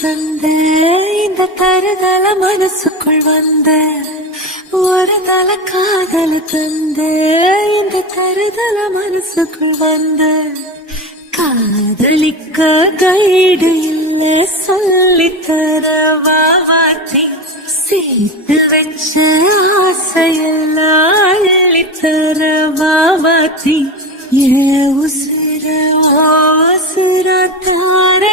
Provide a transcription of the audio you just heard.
தந்த இந்த தருதல மனசுக்குள் வந்த ஒரு தல காதல தந்த இந்த தருதல மனசுக்குள் வந்த காதலிக்க கைடு இல்ல சொல்லித்தர வாவாத்தி சேர்த்து வச்ச ஆசையெல்லாம் அள்ளித்தர வாவாத்தி ஏ உசிர தார